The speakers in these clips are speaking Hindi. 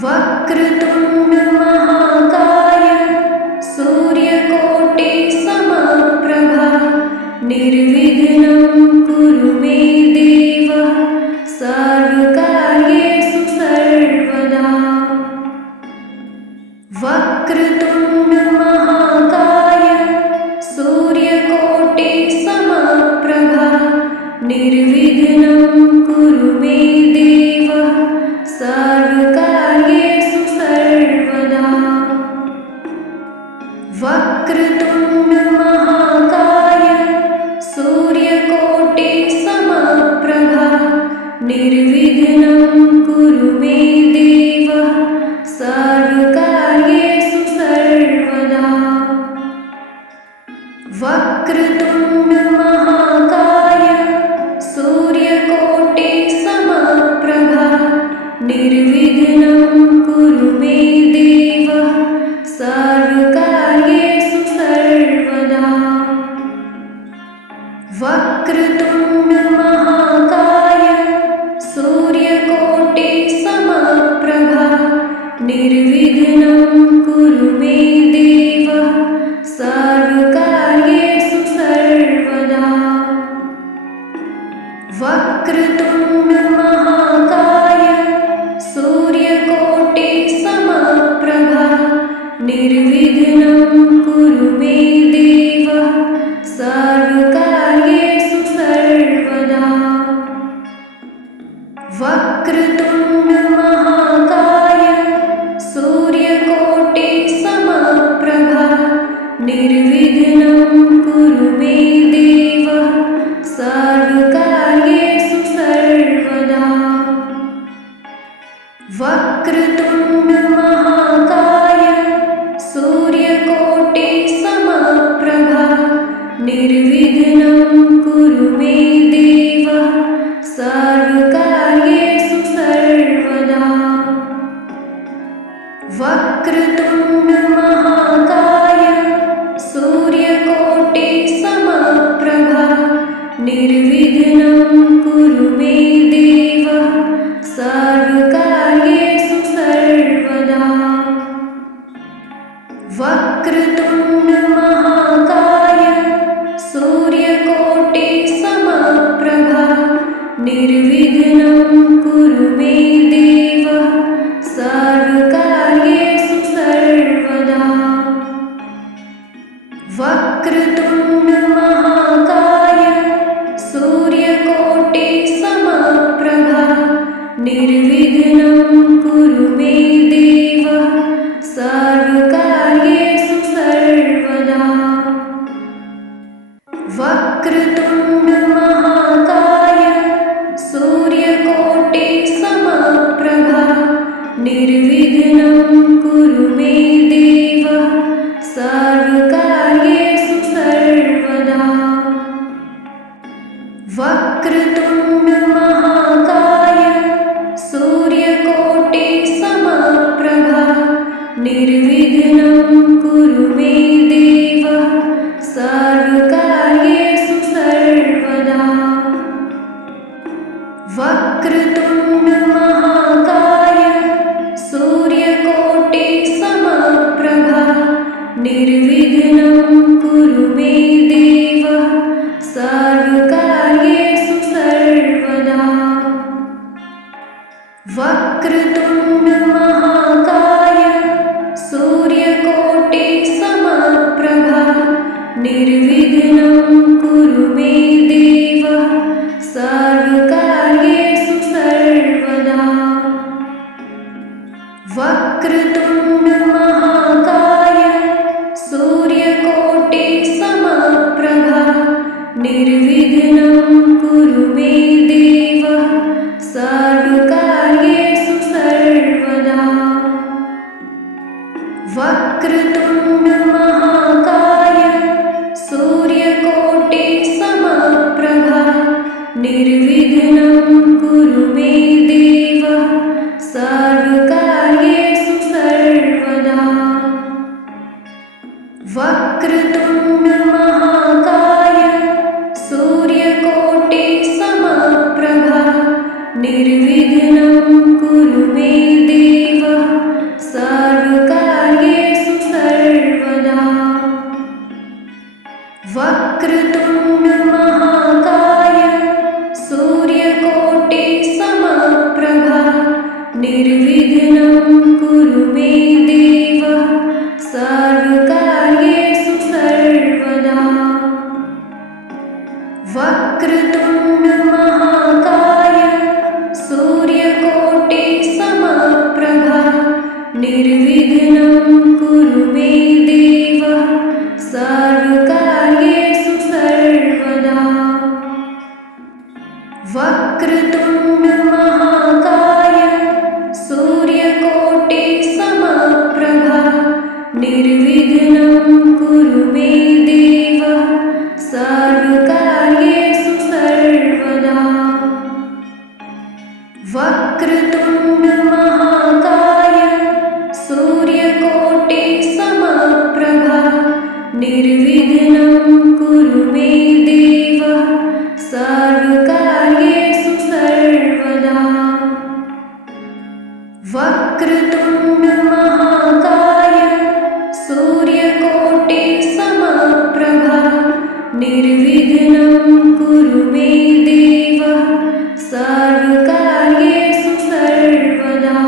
वक्रतुण्ड महाकाय सूर्यकोटि समप्रभा निर्विघ्नं कुरु मे देव सर्वकार्येषु सर्वदा। वक्रतुण्ड महाकाय सूर्यकोटि समप्रभा निर्विघ्नं कुरु मे देव सर्वकार्येषु सर्वदा। वक्रतुण्ड महाकाय सूर्यकोटि समप्रभा निर्विघ्नं कुरु मे देव सर्वकार्येषु सर्वदा। वक्रतुण्ड महाकाय सूर्यकोटि समप्रभा निर्विघ्नं कुरु मे देव सर्वकार्येषु सर्वदा। वक्रतुण्ड महाकाय सूर्यकोटि समप्रभा निर्विघ्नं कुरु मे देव सर्वकार्येषु सर्वदा। वक्रतुण्ड महाकाय सूर्यकोटि समप्रभा निर्विघ्नं कुरु मे देव सर्वकार्येषु सर्वदा। वक्रतुण्ड महाकाय सूर्यकोटि समप्रभा निर्विघ्नं कुरु मे देव सर्वकार्येषु सर्वदा। वक्रतुण्ड महाकाय सूर्यकोटि समप्रभा निर्विघ्नं कुरु मे देव सर्वकार्येषु सर्वदा। वक्रतुण्ड महाकाय सूर्यकोटि समप्रभा निर्विघ्नं कुरु मे देव सर्वकार्येषु सर्वदा। वक्रतुण्ड महाकाय सूर्यकोटि समप्रभा निर्विघ्नं कुरु मे देव सर्वकार्येषु सर्वदा। वक्रतुण्ड महाकाय सूर्यकोटि समप्रभा निर्विघ्नं कुरु मे देव सर्वकार्येषु सर्वदा। वक्रतुण्ड महाकाय सूर्यकोटि समप्रभा निर्विघ्नं कुरु मे देव सर्वकार्येषु सर्वदा। वक्रतुण्ड महाकाय सूर्यकोटि समप्रभा निर्विघ्नं कुरु मे देव सर्वकार्येषु सर्वदा। वक्रतुण्ड महाकाय सूर्यकोटि समप्रभा निर्विघ्नं कुरु मे देव सर्वकार्येषु सर्वदा। वक्रतुण्ड महाकाय सूर्यकोटि समप्रभा निर्विघ्नं कुरु मे देव सर्वकार्येषु सर्वदा। वक्रतुण्ड महाकाय सूर्यकोटि समप्रभा निर्विघ्नं कुरु मे देव सर्वकार्येषु सर्वदा। वक्रतुण्ड महाकाय सूर्यकोटि समप्रभा निर्विघ्नं कुरु मे देव सर्वकार्येषु सर्वदा। वक्रतुण्ड महाकाय सूर्यकोटि समप्रभा निर्विघ्नं कुरु मे देव निर्विघ्नं कुरु मे देव सर्वकार्येषु सर्वदा। वक्रतुण्ड महाकाय सूर्यकोटि समप्रभा निर्विघ्नं कुरु मे देव सर्वकार्येषु सर्वदा। वक्रतुण्ड महाकाय सूर्यकोटि समप्रभा निर्विघ्नं कुरु मे देव सर्वकार्येषु सर्वदा। वक्रतुण्ड महाकाय सूर्यकोटि समप्रभा निर्विघ्नं कुरु मे देव सर्वकार्येषु सर्वदा। वक्रतुण्ड महाकाय सूर्यकोटि समप्रभा निर्विघ्नं कुरु मे देव सर्वकार्येषु सर्वदा।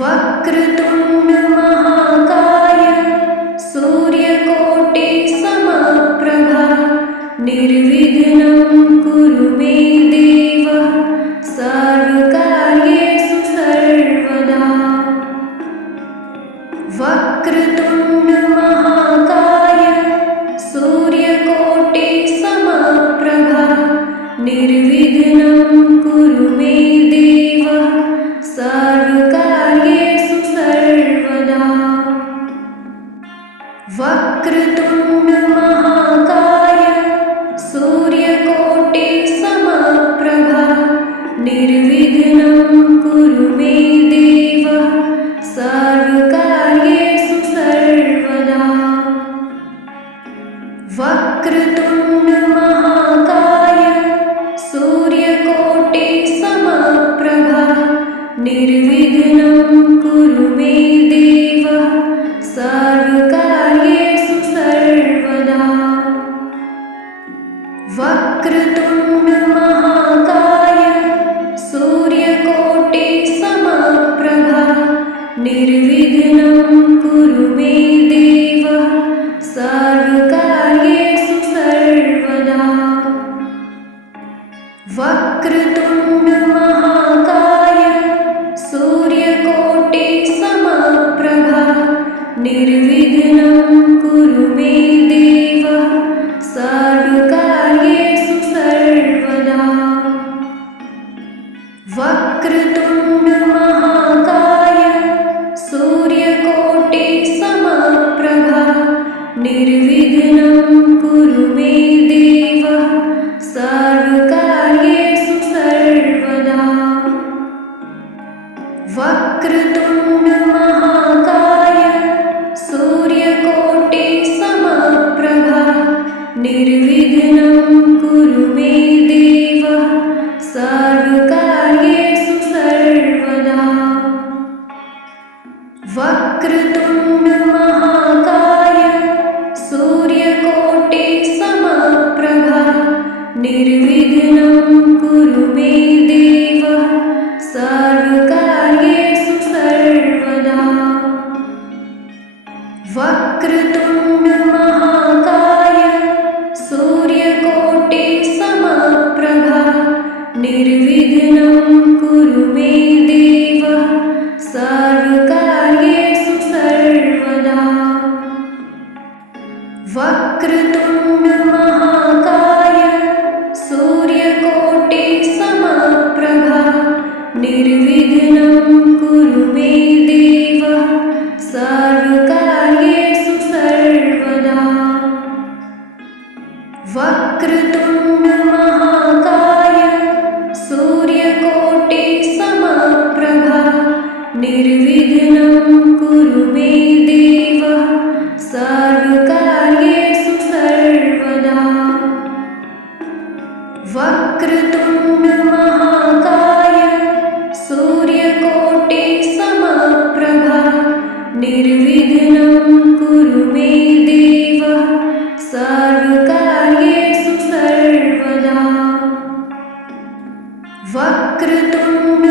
वक्रतुण्ड महाकाय सूर्यकोटि समप्रभा निर्विघ्नं कुरु मे देव सर्वकार्येषु सर्वदा। वक्रतुण्ड महाकाय सूर्यकोटि समप्रभा निर्विघ्नं कुरु मे देव सर्वकार्येषु सर्वदा। वक्रतुण्ड महाकाय सूर्यकोटि समप्रभा निर्विघ्नं कुरु मे देव सर्वकार्येषु सर्वदा। वक्रतुण्ड महाकाय सूर्यकोटि समप्रभा निर्विघ्नं कुरु मे देव सर्वकार्येषु सर्वदा। वक्रतुण्ड महाकाय सूर्यकोटि समप्रभा निर्विघ्नं कुरु मे देव सर्वकार्येषु सर्वदा। वक्रतुण्ड महाकाय सूर्यकोटि समप्रभा निर्विघ्नं कुरु मे देव सर्वकार्येषु सर्वदा। वक्रतुण्ड महाकाय सूर्यकोटि समप्रभा निर्विघ्नं कुरु मे देव सर्वकार्येषु सर्वदा। वक्रतुण्ड महाकाय सूर्यकोटि समप्रभा निर्विघ्नं कुरु मे देव सर्वकार्येषु सर्वदा। वक्रतुण्ड महाकाय सूर्यकोटि समप्रभा निर्विघ्नं कुरु मे देव सर्वकार्येषु सर्वदा। वक्रतुण्ड महाकाय सूर्यकोटि समप्रभा निर्विघ्नं कुरु मे देव सर्वकार्येषु सर्वदा। वक्रतुण्ड महाकाय सूर्यकोटि समप्रभा निर्विघ्नं कुरु मे देव सर्वकार्येषु सर्वदा। वक्रतुण्ड महाकाय सूर्यकोटि समप्रभा निर्विघ्नं कुरु मे देव सर्वकार्येषु सर्वदा। वक्रतुण्ड महाकाय सूर्यकोटि समप्रभा निर्विघ्नं कुरु मे देव सर्वकार्येषु सर्वदा। वक्रतुण्ड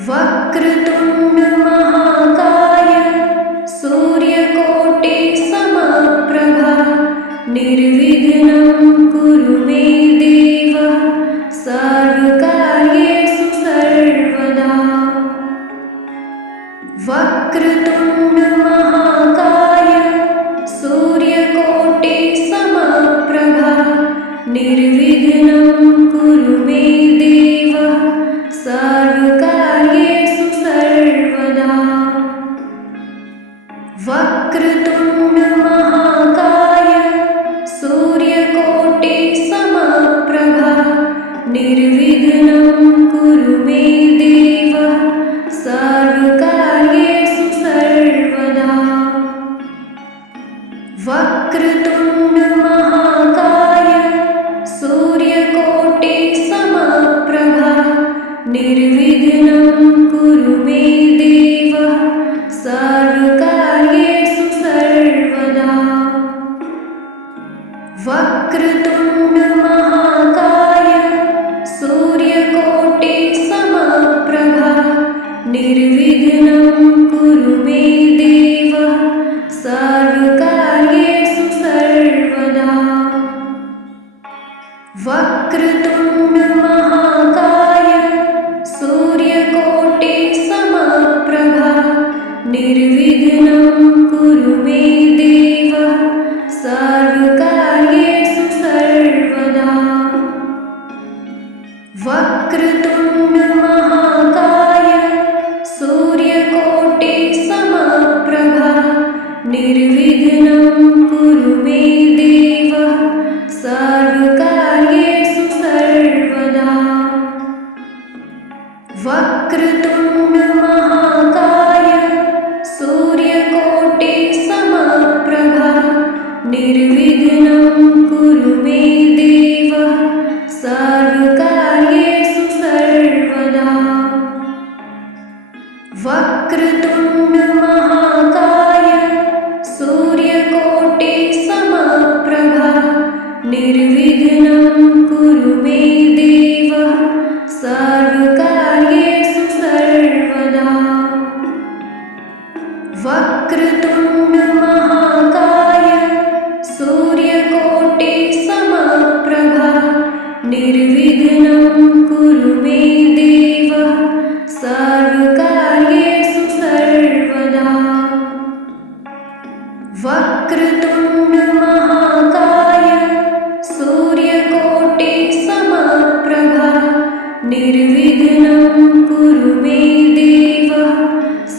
वक्रतुण्ड महाकाय सूर्यकोटि समप्रभा निर्विघ्नं कुरु मे देव सर्वकार्येषु सर्वदा। वक्रतुण्ड महाकाय सूर्यकोटि समप्रभा निर्विघ्नं कुरु मे देव सर्वकार्येषु सर्वदा। वक्रतुण्ड महाकाय सूर्यकोटि समप्रभा निर्विघ्नं कुरु मे देव सर्वकार्येषु सर्वदा। वक्रतुण्ड महाकाय सूर्यकोटि समप्रभा निर्विघ्नं कुरु मे देव सर्वकार्येषु सर्वदा। वक्रतुण्ड महाकाय सूर्यकोटि समप्रभा निर्विघ्नं कुरु मे देव सर्वकार्येषु सर्वदा। वक्रतुण्ड महाकाय सूर्यकोटि समप्रभा निर्विघ्नं कुरु मे देव सर्वकार्येषु सर्वदा। वक्रतुण्ड महाकाय सूर्यकोटि समप्रभा निर्विघ्नं कुरु मे देव सर्वकार्येषु सर्वदा। वक्रतुण्ड महाकाय सूर्यकोटि समप्रभा निर्विघ्नं कुरु मे देव सर्वकार्येषु सर्वदा। वक्रतुण्ड महाकाय सूर्यकोटि समप्रभा निर्विघ्नं कुरु मे देव सर्वकार्येषु सर्वदा। वक्रतुण्ड महाकाय सूर्यकोटि समप्रभा निर्विघ्नं कुरु मे देव सर्वकार्येषु सर्वदा। वक्रतुण्ड महाकाय सूर्यकोटि समप्रभा निर्विघ्नं कुरु मे देव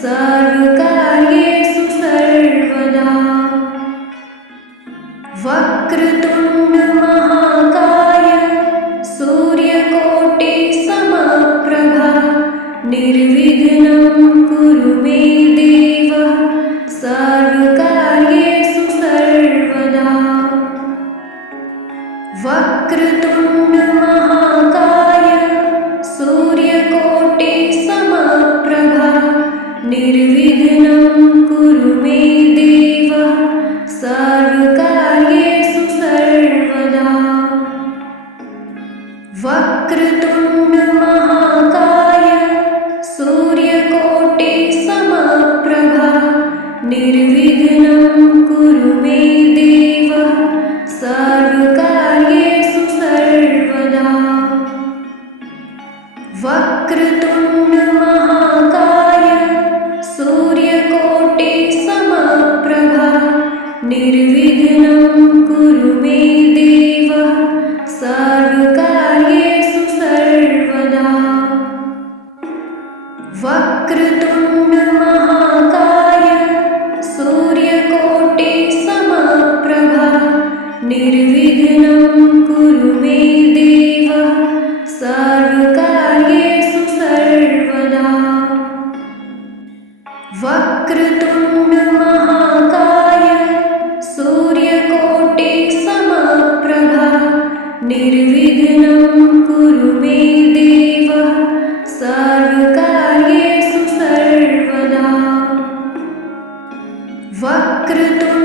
सर्वकार्येषु सर्वदा। वक्रतुण्ड महाकाय सूर्यकोटि समप्रभा निर्विघ्नं कुरु मे देव सर्वकार्येषु सर्वदा। वक्रतुण्ड महाकाय सूर्यकोटि समप्रभा निर्विघ्नं कुरु मे देव सर्वकार्येषु सर्वदा। वक्रतुण्ड महाकाय सूर्यकोटि समप्रभा निर्विघ्नं कुरु मे देव सर्वकार्येषु सर्वदा। वक्रतुण्ड महाकाय सूर्यकोटि समप्रभा निर्विघ्नं कुरु मे देव सर्वकार्येषु सर्वदा। वक्रतुण्ड महाकाय सूर्यकोटि समप्रभा निर्विघ्नं कुरु मे देव सर्वकार्येषु सर्वदा। वक्रतुण्ड महाकाय सूर्यकोटि समप्रभा निर्विघ्नं कुरु मे देव सर्वकार्येषु सर्वदा। वक्रतुण्ड